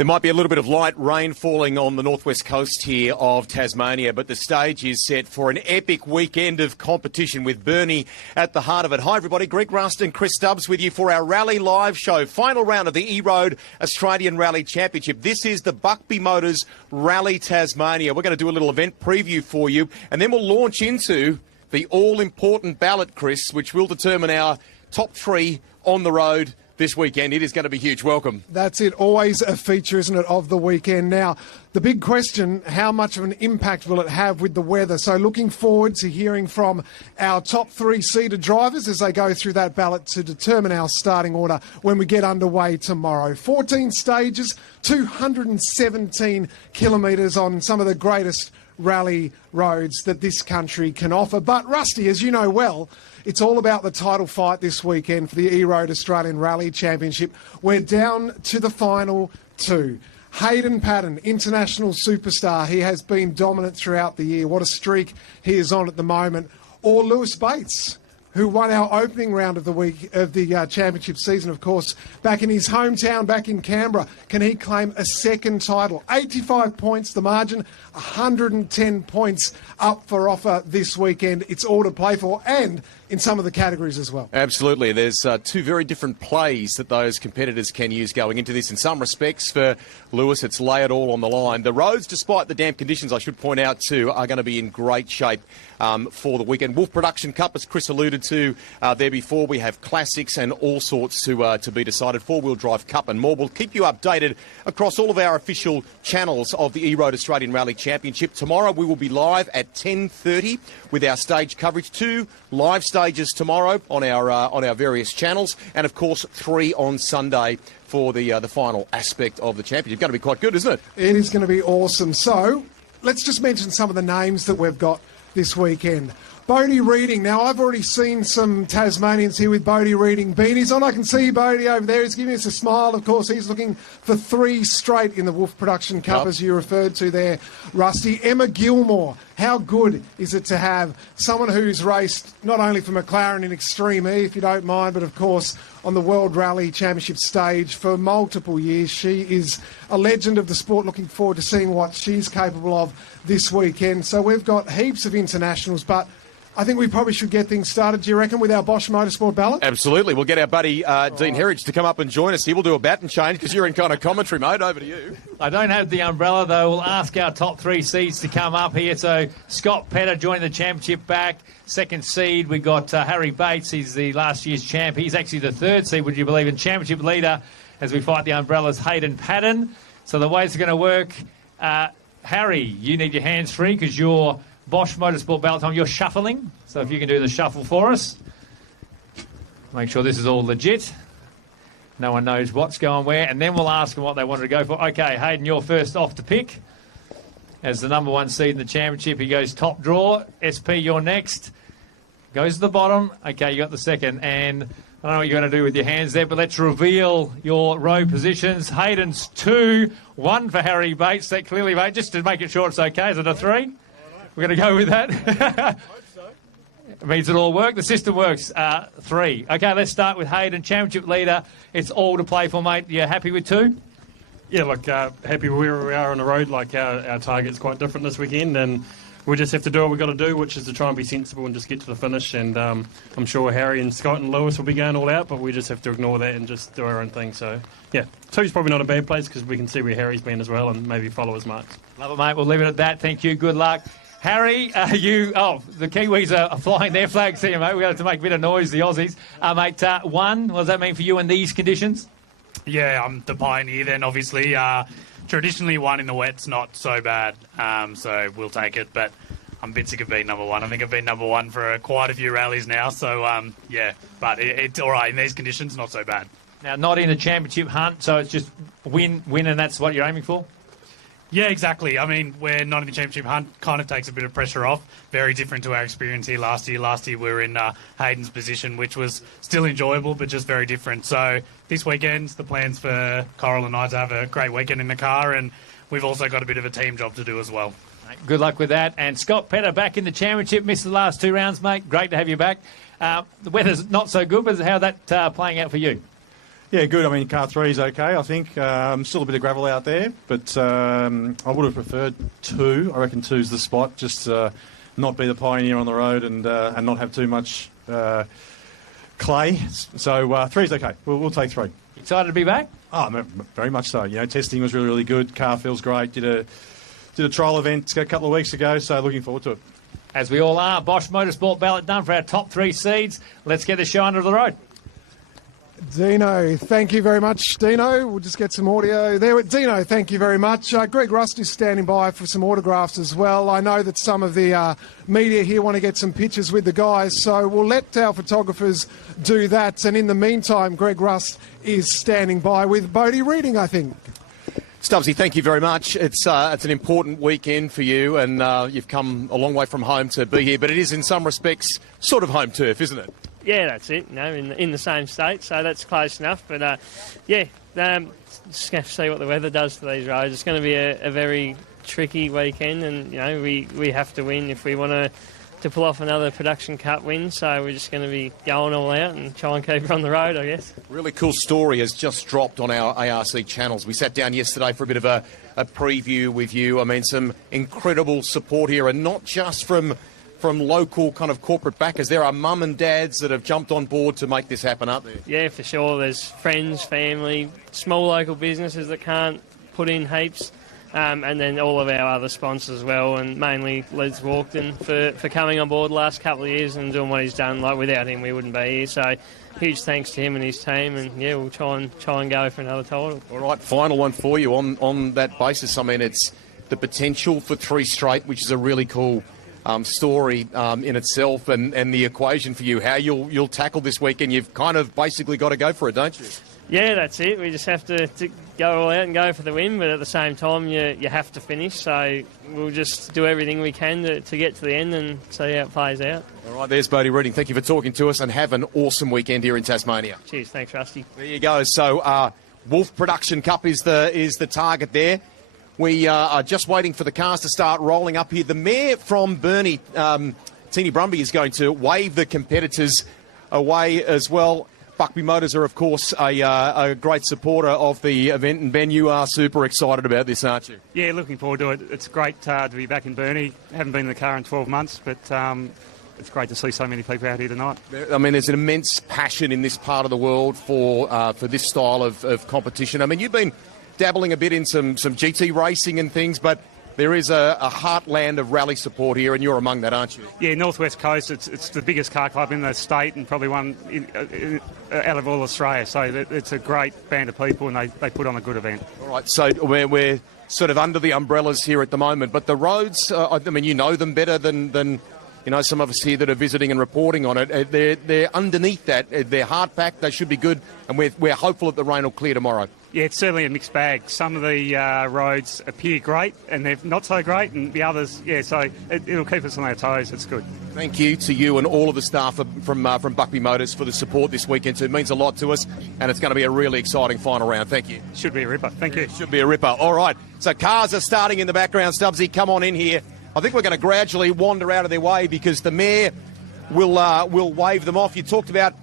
There might be a little bit of light rain falling on the northwest coast here of Tasmania, but the stage is set for an epic weekend of competition with Burnie at the heart of it. Hi everybody, Greg Rust and Chris Stubbs with you for our Rally Live show. Final round of the E-Road Australian Rally Championship. This is the Buckby Motors Rally Tasmania. We're going to do a little event preview for you, and then we'll launch into the all-important ballot, Chris, which will determine our top three on the road this weekend. It is going to be huge. Welcome. That's it. Always a feature, isn't it, of the weekend. Now, the big question, how much of an impact will it have with the weather? So looking forward to hearing from our top three-seater drivers as they go through that ballot to determine our starting order when we get underway tomorrow. 14 stages, 217 kilometres on some of the greatest rally roads that this country can offer. But Rusty, as you know well, it's all about the title fight this weekend for the E-Road Australian Rally Championship. We're down to the final two. Hayden Paddon, international superstar. He has been dominant throughout the year. What a streak he is on at the moment. Or Lewis Bates, who won our opening round of the championship season, of course, back in his hometown, back in Canberra. Can he claim a second title? 85 points the margin, 110 points up for offer this weekend. It's all to play for, and in some of the categories as well. Absolutely. There's two very different plays that those competitors can use going into this. In some respects, for Lewis, it's lay it all on the line. The roads, despite the damp conditions, I should point out too, are going to be in great shape for the weekend. Wolf Production Cup, as Chris alluded to there before, we have classics and all sorts to be decided. Four-wheel drive cup and more. We'll keep you updated across all of our official channels of the E-Road Australian Rally Championship. Tomorrow we will be live at 10:30 with our stage coverage. 2 live stages tomorrow on our various channels, and of course 3 on Sunday for the final aspect of the championship. Going to be quite good, isn't it? It is going to be awesome. So let's just mention some of the names that we've got this weekend. Bodie Reading. Now, I've already seen some Tasmanians here with Bodie Reading beanies on. I can see Bodie over there. He's giving us a smile. Of course, he's looking for 3 straight in the Wolf Production Cup, as you referred to there, Rusty. Emma Gilmore. How good is it to have someone who's raced not only for McLaren in Extreme E, if you don't mind, but of course on the World Rally Championship stage for multiple years. She is a legend of the sport. Looking forward to seeing what she's capable of this weekend. So we've got heaps of internationals, but I think we probably should get things started, do you reckon, with our Bosch Motorsport ballot? Absolutely. We'll get our buddy Dean Herridge to come up and join us here. We'll do a baton change because you're in kind of commentary mode. Over to you. I don't have the umbrella, though. We'll ask our top 3 seeds to come up here. So Scott Petter joining the championship back. Second seed, we got Harry Bates. He's the last year's champ. He's actually the 3rd seed, would you believe, and championship leader as we fight the umbrellas, Hayden Paddon. So the way it's going to work, Harry, you need your hands free because you're Bosch Motorsport ballot time. You're shuffling, so if you can do the shuffle for us. Make sure this is all legit. No one knows what's going where, and then we'll ask them what they wanted to go for. Okay, Hayden, you're first off to pick. As the number 1 seed in the championship, he goes top draw. SP, you're next. Goes to the bottom. Okay, you got the second, and I don't know what you're going to do with your hands there, but let's reveal your row positions. Hayden's 2, 1 for Harry Bates. That clearly, mate, just to make it sure it's okay. Is it a 3? We're going to go with that. Hope so. It means it all works. The system works. 3. Okay, let's start with Hayden, championship leader. It's all to play for, mate. You happy with 2? Yeah, look, happy where we are on the road. Like, our target's quite different this weekend, and we just have to do what we've got to do, which is to try and be sensible and just get to the finish. And I'm sure Harry and Scott and Lewis will be going all out, but we just have to ignore that and just do our own thing. So, yeah, 2's probably not a bad place because we can see where Harry's been as well and maybe follow his marks. Love it, mate. We'll leave it at that. Thank you. Good luck. Harry, the Kiwis are flying their flags here, mate. We've got to make a bit of noise, the Aussies. Mate, 1, what does that mean for you in these conditions? Yeah, I'm the pioneer then, obviously. Traditionally, 1 in the wet's not so bad, so we'll take it. But I'm a bit sick of being number 1. I think I've been number 1 for quite a few rallies now. So, yeah, but it's all right. In these conditions, not so bad. Now, not in a championship hunt, so it's just win, and that's what you're aiming for? Yeah, exactly. I mean, we're not in the championship hunt. Kind of takes a bit of pressure off. Very different to our experience here last year. Last year we were in Hayden's position, which was still enjoyable, but just very different. So this weekend, the plans for Coral and I to have a great weekend in the car, and we've also got a bit of a team job to do as well. Good luck with that. And Scott Petter back in the championship. Missed the last 2 rounds, mate. Great to have you back. The weather's not so good, but how's that playing out for you? Yeah, good. I mean, car 3 is okay, I think. Still a bit of gravel out there, but I would have preferred 2. I reckon 2's the spot. Just not be the pioneer on the road and not have too much clay. So 3's okay. We'll take 3. Excited to be back? Oh, very much so. You know, testing was really, really good. Car feels great. Did a trial event a couple of weeks ago, so looking forward to it. As we all are, Bosch Motorsport ballot done for our top 3 seeds. Let's get the show under the road. Dino, thank you very much. Dino, we'll just get some audio there. Dino, thank you very much. Greg Rust is standing by for some autographs as well. I know that some of the media here want to get some pictures with the guys, so we'll let our photographers do that. And in the meantime, Greg Rust is standing by with Bodie Reading, I think. Stubbsy, thank you very much. It's an important weekend for you, and you've come a long way from home to be here, but it is in some respects sort of home turf, isn't it? Yeah, that's it. You know, in the same state, so that's close enough. But just going to see what the weather does to these roads. It's going to be a very tricky weekend, and you know we have to win if we want to pull off another Production Cup win. So we're just going to be going all out and try and keep it on the road, I guess. Really cool story has just dropped on our ARC channels. We sat down yesterday for a bit of a preview with you. I mean, some incredible support here, and not just from local kind of corporate backers. There are mum and dads that have jumped on board to make this happen, aren't there? Yeah, for sure. There's friends, family, small local businesses that can't put in heaps, and then all of our other sponsors as well, and mainly Les Walkden for coming on board the last couple of years and doing what he's done. Like, without him, we wouldn't be here. So huge thanks to him and his team, and yeah, we'll try and go for another title. All right, final one for you on that basis. I mean, it's the potential for 3 straight, which is a really cool story in itself, and the equation for you, how you'll tackle this weekend. You've kind of basically got to go for it, don't you? Yeah, that's it. We just have to go all out and go for the win, but at the same time, you have to finish. So we'll just do everything we can to get to the end and see how it plays out. All right, there's Bodie Reading. Thank you for talking to us, and have an awesome weekend here in Tasmania. Cheers, thanks, Rusty. There you go. So Wolf Production Cup is the target there. We are just waiting for the cars to start rolling up here. The mayor from Burnie, Teeny Brumby, is going to wave the competitors away as well. Buckby Motors are, of course, a great supporter of the event. And Ben, you are super excited about this, aren't you? Yeah, looking forward to it. It's great to be back in Burnie. Haven't been in the car in 12 months, but it's great to see so many people out here tonight. I mean, there's an immense passion in this part of the world for this style of competition. I mean, you've been dabbling a bit in some GT racing and things, but there is a heartland of rally support here, and you're among that, aren't you? Yeah, North West Coast, it's the biggest car club in the state and probably one out of all Australia. So it's a great band of people, and they put on a good event. All right, so we're sort of under the umbrellas here at the moment, but the roads, I mean, you know them better than you know, some of us here that are visiting and reporting on it. They're underneath that. They're hard packed. They should be good, and we're hopeful that the rain will clear tomorrow. Yeah, it's certainly a mixed bag. Some of the roads appear great, and they're not so great, and the others, yeah, so it'll keep us on our toes. It's good. Thank you to you and all of the staff from Buckby Motors for the support this weekend too. It means a lot to us, and it's going to be a really exciting final round. Thank you. Should be a ripper. Thank you. Should be a ripper. All right, so cars are starting in the background. Stubbsy, come on in here. I think we're going to gradually wander out of their way because the mayor will wave them off. You talked about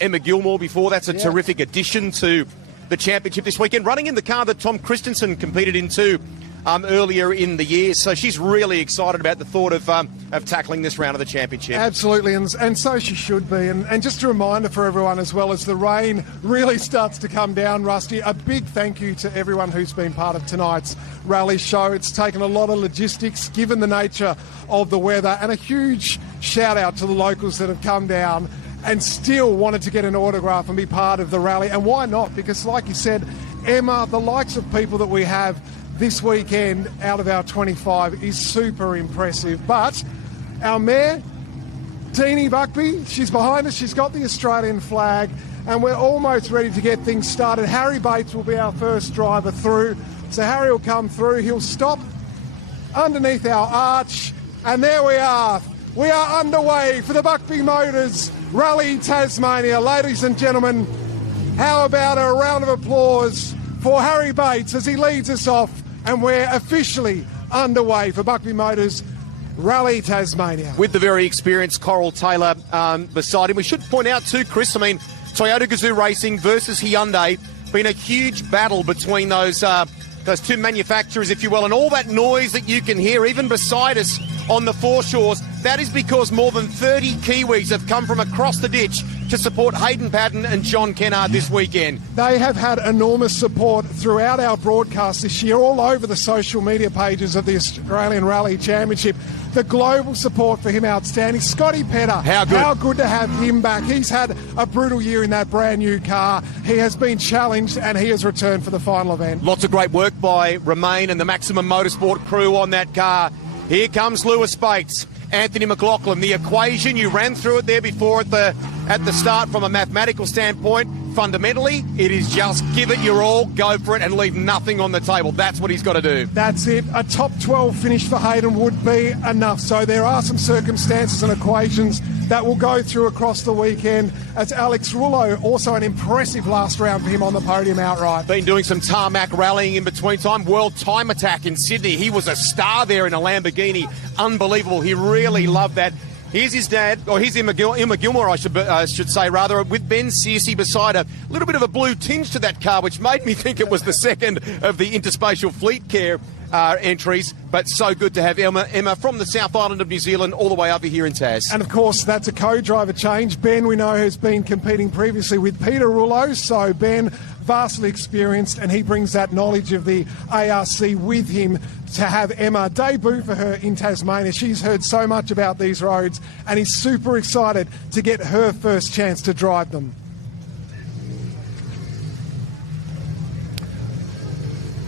Emma Gilmore before. That's a terrific addition to the championship this weekend, running in the car that Tom Christensen competed into earlier in the year. So she's really excited about the thought of tackling this round of the championship. Absolutely, and so she should be. And just a reminder for everyone as well, as the rain really starts to come down, Rusty, a big thank you to everyone who's been part of tonight's rally show. It's taken a lot of logistics, given the nature of the weather, and a huge shout out to the locals that have come down and still wanted to get an autograph and be part of the rally. And why not? Because like you said, Emma, the likes of people that we have this weekend out of our 25 is super impressive. But our mayor, Teeny Buckby, she's behind us. She's got the Australian flag, and we're almost ready to get things started. Harry Bates will be our first driver through. So Harry will come through. He'll stop underneath our arch, and there we are. We are underway for the Buckby Motors Rally Tasmania. Ladies and gentlemen, how about a round of applause for Harry Bates as he leads us off, and we're officially underway for Buckby Motors Rally Tasmania. With the very experienced Coral Taylor beside him. We should point out too, Chris, I mean, Toyota Gazoo Racing versus Hyundai. Been a huge battle between those two manufacturers, if you will, and all that noise that you can hear, even beside us on the foreshores, that is because more than 30 Kiwis have come from across the ditch to support Hayden Paddon and John Kennard this weekend. They have had enormous support throughout our broadcast this year, all over the social media pages of the Australian Rally Championship. The global support for him outstanding. Scotty Petter, how good to have him back. He's had a brutal year in that brand new car. He has been challenged and he has returned for the final event. Lots of great work by Romain and the Maximum Motorsport crew on that car. Here comes Lewis Bates, Anthony McLaughlin. The equation, you ran through it there before at the start from a mathematical standpoint. Fundamentally, it is just give it your all, go for it, and leave nothing on the table. That's what he's got to do. That's it. A top 12 finish for Hayden would be enough. So there are some circumstances and equations that will go through across the weekend, as Alex Rullo, also an impressive last round for him on the podium outright. Been doing some tarmac rallying in between time. World Time Attack in Sydney. He was a star there in a Lamborghini. Unbelievable. He really loved that. Here's his dad, or here's Emma Gilmore, I should say, rather, with Ben Searcy beside her. A little bit of a blue tinge to that car, which made me think it was the second of the Interspatial Fleet Care entries, but so good to have Emma from the South Island of New Zealand all the way over here in Tas. And of course, that's a co-driver change. Ben, we know, has been competing previously with Peter Rullo, so Ben, vastly experienced, and he brings that knowledge of the ARC with him to have Emma debut for her in Tasmania. She's heard so much about these roads and he's super excited to get her first chance to drive them.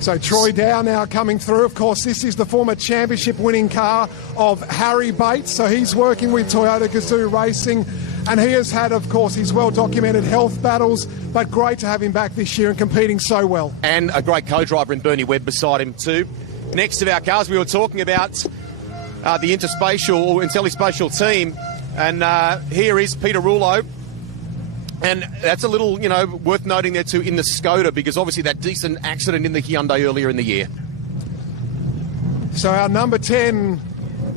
So Troy Dow now coming through. Of course, this is the former championship winning car of Harry Bates. So he's working with Toyota Gazoo Racing. And he has had, of course, his well-documented health battles, but great to have him back this year and competing so well. And a great co-driver in Bernie Webb beside him too. Next to our cars, we were talking about the Interspatial or Intellispatial team. And here is Peter Rullo. And that's a little, worth noting there too in the Skoda, because obviously that decent accident in the Hyundai earlier in the year. So our number 10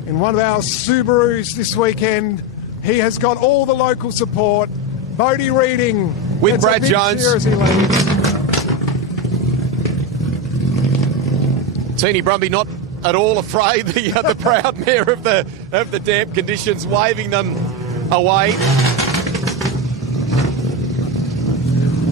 in one of our Subarus this weekend, he has got all the local support. Bodie Reading with Brad Jones. Teeny Brumby not at all afraid. The proud mayor of the damp conditions, waving them away.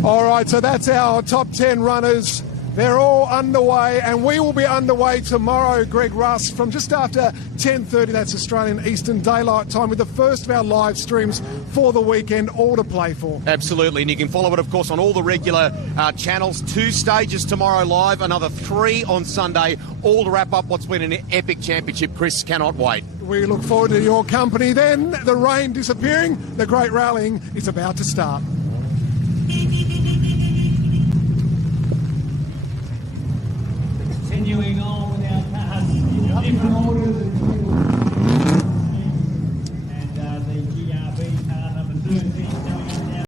All right, so that's our top 10 runners. They're all underway, and we will be underway tomorrow, Greg Russ, from just after 10:30. That's Australian Eastern Daylight Time, with the first of our live streams for the weekend, all to play for. Absolutely, and you can follow it, of course, on all the regular channels. 2 stages tomorrow live, another 3 on Sunday, all to wrap up what's been an epic championship. Chris, cannot wait. We look forward to your company then. The rain disappearing, the great rallying is about to start. Continuing on with our cars in different orders. And the GRB car number 13 going